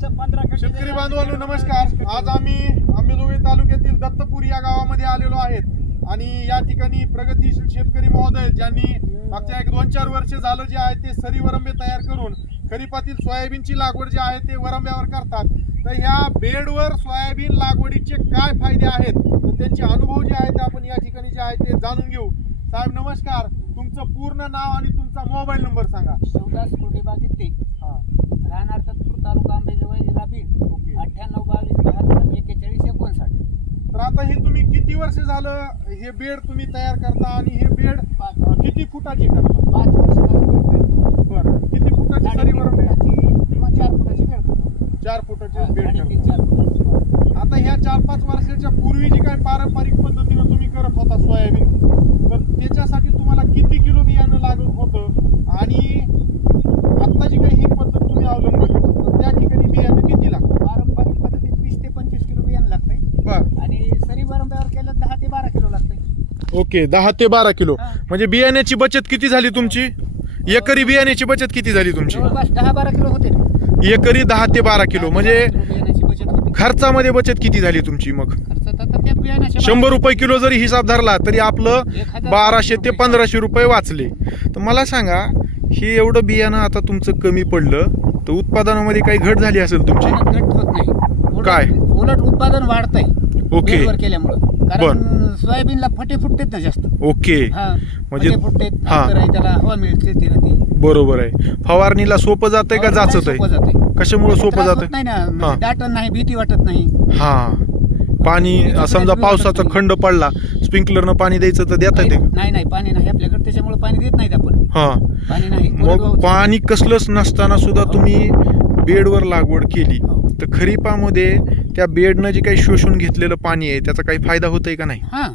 शेतकरी बांधवांनो नमस्कार। आज आम्ही आंबेजोगाई तालुक्यातील दत्तपूर या गावामध्ये आलेलो आहेत आणि या ठिकाणी प्रगतीशील शेतकरी महोदय ज्यांनी मागच्या 1-2-4 वर्ष झालं जे आहे ते सरी वरंबे तयार करून खरीपातील सोयाबीनची लागवड जे आहे ते वरंब्यावर करतात। तर ह्या बेडवर सोयाबीन लागवडीचे काय फायदे आहेत तर त्यांचे अनुभव जे आहेत आपण या ठिकाणी जे आहे ते जाणून घेऊ। साहेब नमस्कार, तुमचं पूर्ण नाव आणि तुमचा मोबाईल नंबर सांगा। शिवदास कोटेबा गित्ते, राहणार दत्तपूर, तालुका आंबेजोगाई, जिल्हा बीड। 98-22-72-41-59। तर आता हे तुम्ही किती वर्ष झालं हे बेड तुम्ही तयार करता आणि हे बेड किती फुटाचे करता? 5 वर्ष झाली। बरं, किती फुटाची सरी वरंबे? 4 फुटाची बेड करतो। 4 फुटाचे बेड करता। 4 फुटाची। आता ह्या 4-5 वर्षाच्या पूर्वी जी काही पारंपरिक पद्धतीने तुम्ही करत होता सोयाबीन, तर त्याच्यासाठी तुम्हाला किती किलो बियाणं लागत होतं आणि आता जी काही ही पद्धत तुम्ही अवलंबली तर त्या ठिकाणी बियाणं किती लागतं? पारंपरिक पद्धतीत 20 ते 25 किलो बियाणं लागतंय। बरं, आणि सरी वरंब्यावर केलं 10 ते 12 किलो लागतंय। ओके, 10 ते 12 किलो। म्हणजे बियाण्याची बचत किती झाली तुमची? एकरी बियाण्याची बचत किती झाली तुमची? जवळपास 10-12 किलो होते ना। एकरी 10 ते 12 किलो म्हणजे बियाण्याची बचत होते। खर्चामध्ये बचत किती झाली तुमची? मग खर्चात आता त्या बियाण्याच्या 100 रुपये किलो जरी हिसाब धरला तरी आपलं 1200 ते 1500 रुपये वाचले। तर मला सांगा, हे एवढं बियाणं आता तुमचं कमी पडलं तर उत्पादनामध्ये काही घट झाली असेल तुमची? घट होत नाही। काय? उलट उत्पादन वाढतंय ओके, बेडवर केल्यामुळं। कारण सोयाबीनला फटे फुटतेत ना जास्त। ओके, म्हणजे म्हणजे फुटतेत, हा. अंतर आहे, त्याला हवा मिळते ती बरोबर आहे। फवारणीला सोपं जातंय का जाचत आहे? जाते। कशामुळे सोपं त्रास होत जातंय? नाही ना, हा. म्हणजे दाटण नाही, भीती वाटत नाही। हा, पाणी समजा पावसाचा खंड पडला, स्प्रिंकलरनं पाणी द्यायचं तर देता येते? नाही, पाणी नाही आपल्याकडे, त्याच्यामुळे पाणी देत नाहीत आपण। हा, पाणी नाही। मग पाणी कसलंच नसताना सुद्धा तुम्ही बेडवर लागवड केली तर खरीपामध्ये त्या बेडनं जे काही शोषून घेतलेलं पाणी आहे त्याचा काही फायदा होतोय का नाही? हा,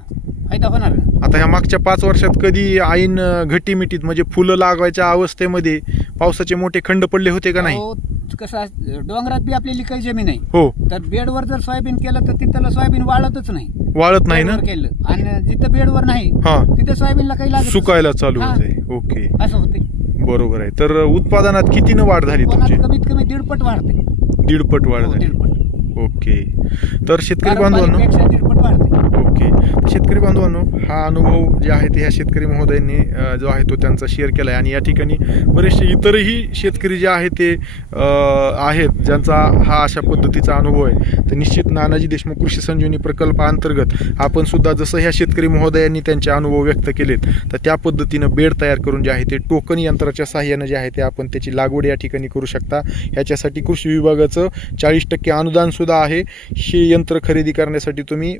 फायदा होणार ना। आता ह्या मागच्या 5 वर्षात कधी ऐन घटीमिटीत म्हणजे फुलं लागवायच्या अवस्थेमध्ये पावसाचे मोठे खंड पडले होते का नाही? हो, कसं डोंगरात बी आपली काही जमीन आहे, हो, तर बेडवर जर सोयाबीन केलं तर तिथं सोयाबीन वाळतच नाही। वाळत नाही ना? बेडवर केलं आणि जिथं बेडवर नाही हा, तिथे सोयाबीनला काही लागत सुकायला चालू हा. होते। ओके, असं होते। बरोबर आहे। तर उत्पादनात कितीनं वाढ झाली तुमची? कमीत कमी 1.5 पट वाढते। 1.5 वाढ झाली। 1.5 पट। ओके, तर शेतकरी बांधवांनो, 1.5 पट वाढते। ओके, तर शेतकरी बांधवांनो, हा अनुभव जे आहे ते ह्या शेतकरी महोदयांनी जो आहे तो त्यांचा शेअर केला आहे आणि या ठिकाणी बरेचसे इतरही शेतकरी जे आहे ते आहेत ज्यांचा हा अशा पद्धतीचा अनुभव आहे। तर निश्चित नानाजी देशमुख कृषी संजीवनी प्रकल्पाअंतर्गत आपण सुद्धा जसं ह्या शेतकरी महोदयांनी त्यांचे अनुभव व्यक्त केलेत तर त्या पद्धतीनं बेड तयार करून जे आहे ते टोकन यंत्राच्या सहाय्यानं जे आहे ते आपण त्याची लागवड या ठिकाणी करू शकता। ह्याच्यासाठी कृषी विभागाचं 40% अनुदान सुद्धा आहे। हे यंत्र खरेदी करण्यासाठी तुम्ही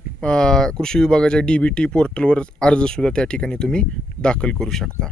कृषी विभागाच्या DBT पोर्टलवर अर्ज सुद्धा त्या ठिकाणी तुम्ही दाखल करू शकता।